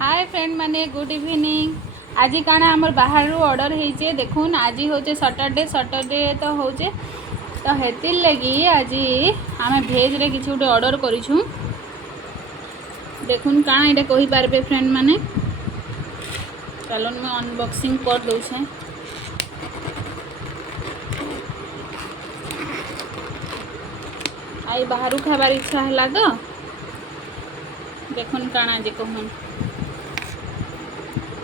Hi friend माने good evening. आज काना आमर बाहर ऑर्डर होइचे देखुन। आज होचे सैटरडे तो होचे तो हेतिल लगी आज आम भेज रे किसी गोटे ऑर्डर करिछु। देखुन काना इटा कहि पारबे फ्रेंड माने। चलन मैं अनबॉक्सिंग कर दउछे। आई बाहर खाबार इच्छा है तो देखुन काना जे कहन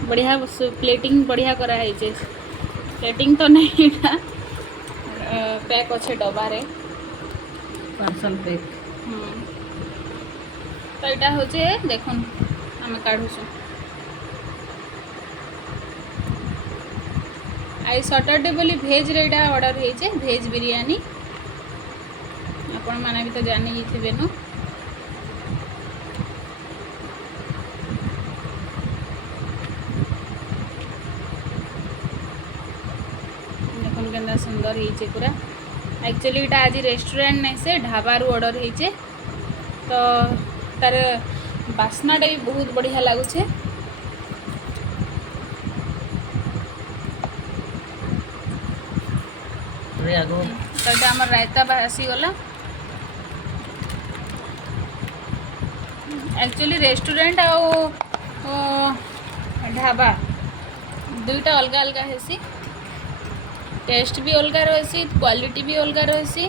बढ़िया प्लेटिंग बढ़िया करा है। प्लेटिंग तो नहीं था पैक अच्छे डब्बा रे पार्सल पैक। तो यहाँ हूँ देखुन आम काढ़ुसु। आई सैटरडे बोली भेज रे ऑर्डर होइचे भेज बिरयानी। आपण माने भी तो जानी थे न। देखुन केंदा सुंदर होइचे पूरा। एक्चुअली इटा आज रेस्टोरेंट नहीं से ढाबारू ऑर्डर होइचे तो तार बास्नाटा भी बहुत बढ़िया लगुचे। तो ये आम रायता आसी गला। एक्चुअली रेस्टोरेंट आ ढाबा दुईटा अलग अलग हेसी। टेस्ट भी अलग रही, क्वालिटी भी अलग रही।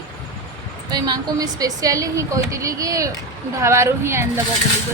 तो माँ को मुझे स्पेशली ही कही कि ढाबारू ही आनदेव बोली।